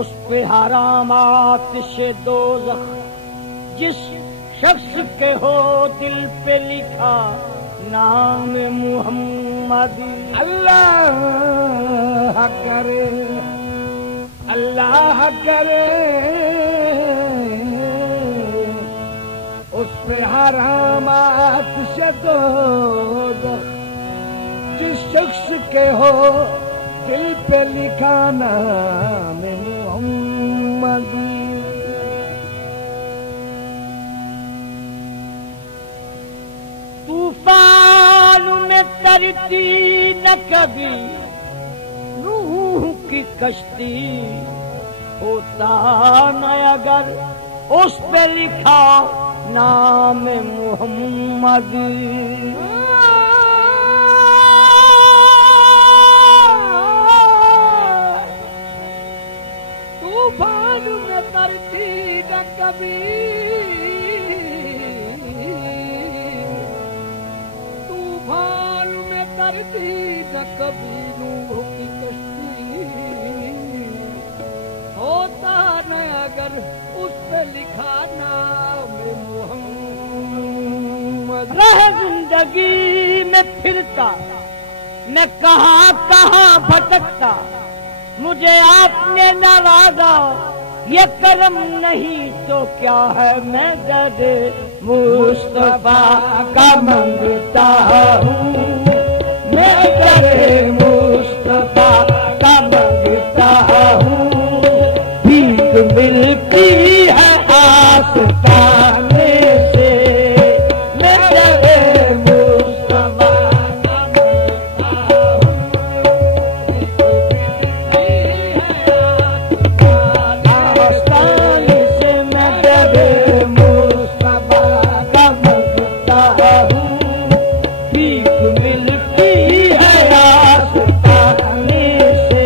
उस पे हरामात से दोज़ख जिस शख्स के हो दिल पे लिखा नाम मुहम्मद। अल्लाह करे अल्लाह करे उस पे हरामात से दोज़ख जिस शख्स के हो दिल पे लिखा नाम मुहम्मद। तूफान में तरती न कभी रूह की कश्ती होता न अगर उस पे लिखा नाम मोहम्मद। तूफान में तरती न कभी, तूफान में तरती न कभी रूह की कश्ती, होता न अगर उस पे लिखा नाम मोहम्मद। रह जिंदगी में फिरता मैं कहाँ कहाँ भटकता, मुझे आपने नवाजा ये करम नहीं तो क्या है, मैं दरे मुस्तफा का मंगता हूँ, मैं दरे मुस्तफा का मंगता हूँ। भीख मिलती है आस्ताने से, मैं दरे मुस्तफा का मंगता हूँ। आस्ताने से मैं दरे मुस्तफा का मंगता हूँ। भीख मिलती है आस्ताने से।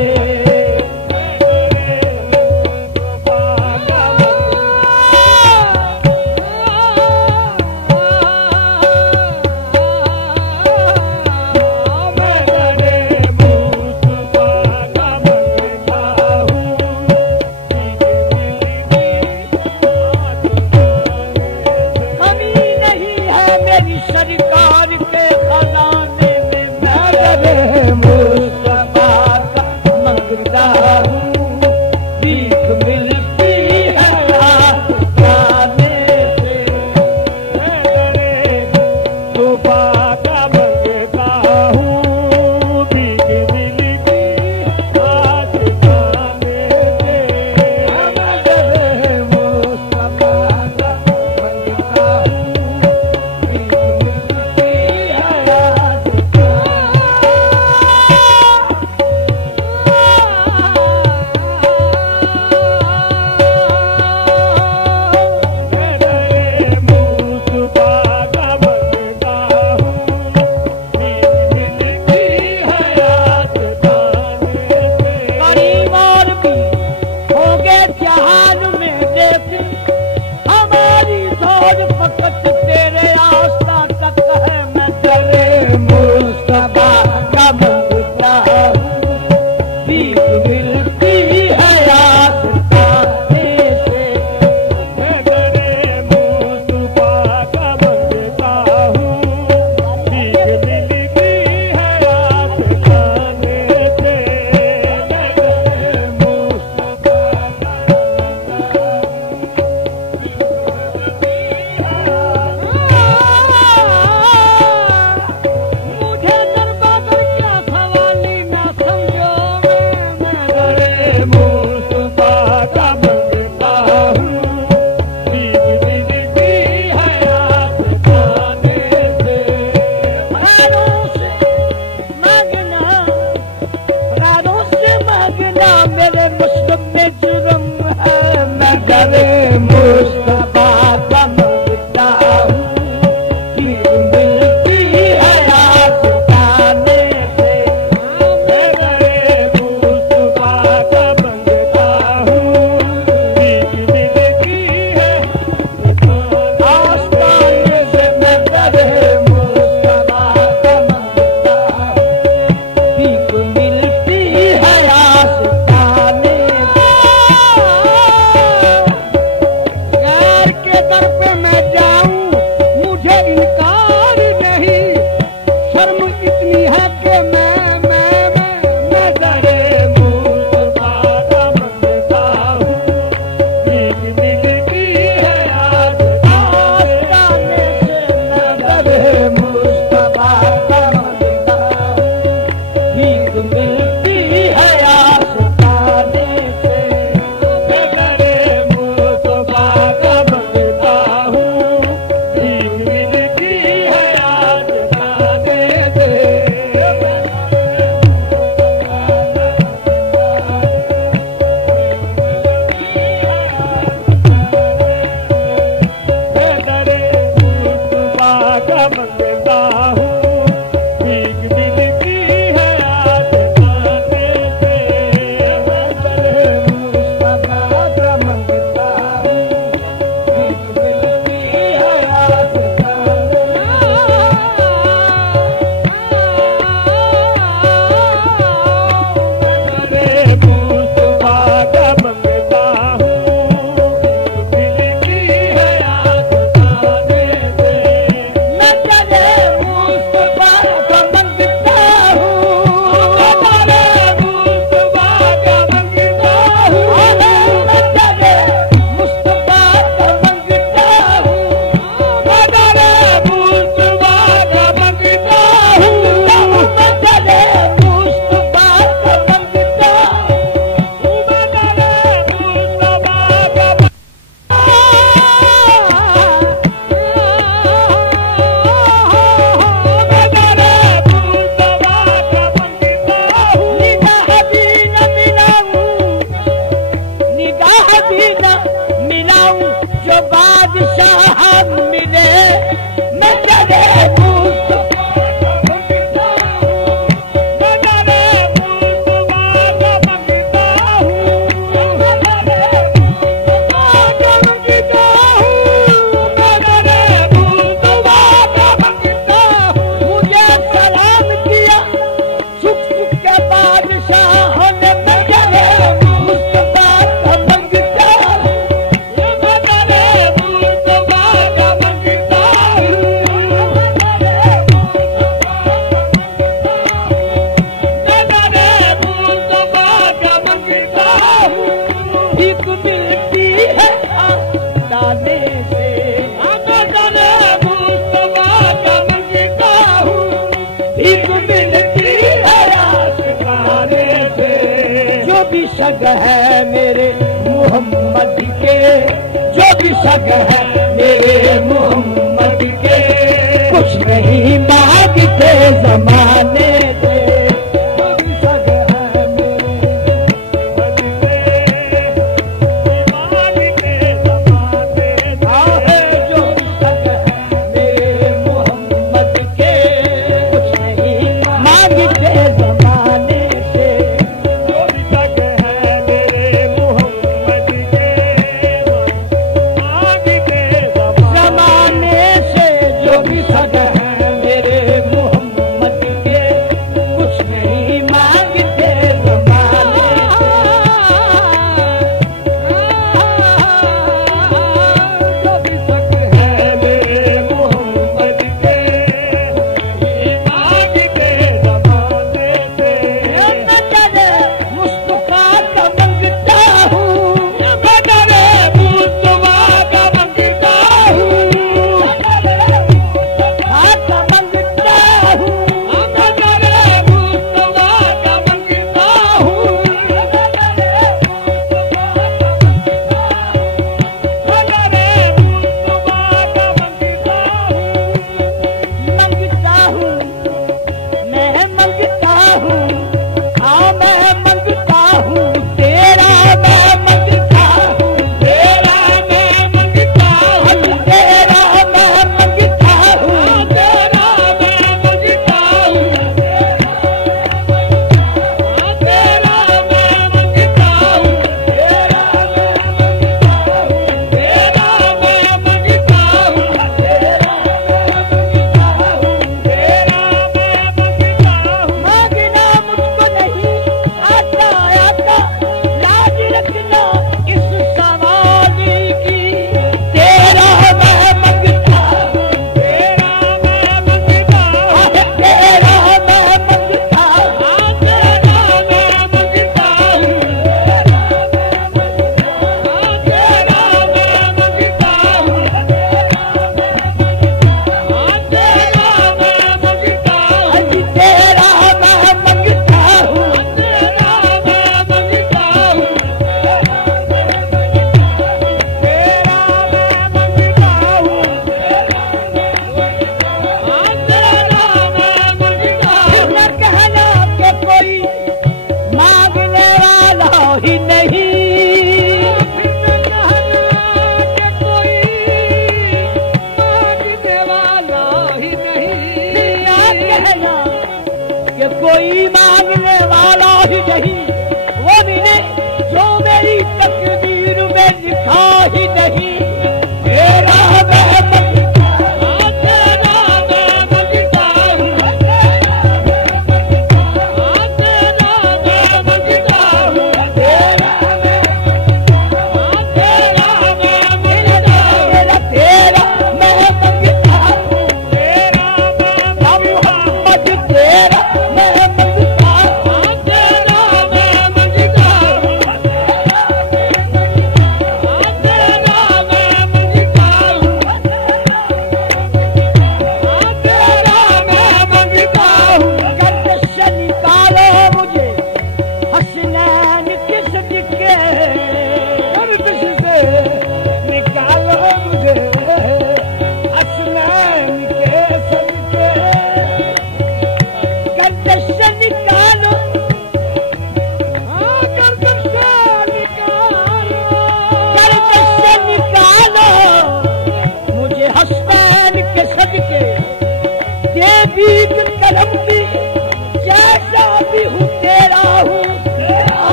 कमी नहीं है मेरी सरकार के खजाने में, मैं दरे मुस्तफा का मंगता हूँ। भीख मिलती है आस्ताने से, मैं दरे मुस्तफा का मंगता हूँ। भीख मिलती है आस्ताने से, मैं दरे मुस्तफा का मंगता हूँ। भीख मिलती है मांगता हूँ भीख दिल की है आस खाने से मुस्तफा का मंगता हूँ भीख दिल की है आस शक है मेरे मोहम्मद के, जो भी शक है मेरे मोहम्मद के, कुछ नहीं मांगते जमाने से। जो भी शक है मेरे मांगते जमाने से, जो भी शक है मेरे मोहम्मद के, कुछ नहीं मांगते जमाने से। जमाने कहना कि कोई मांगने वाला ही नहीं वो मिले जो मेरी तकदीर में लिखा ही नहीं। तेरा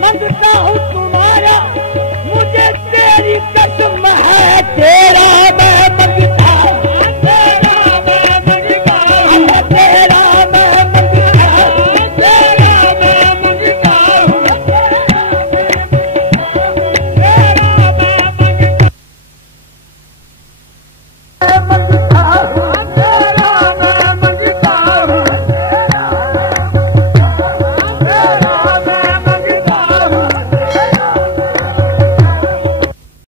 मांगता हूँ तुम्हारा, मुझे तेरी कसम है तेरा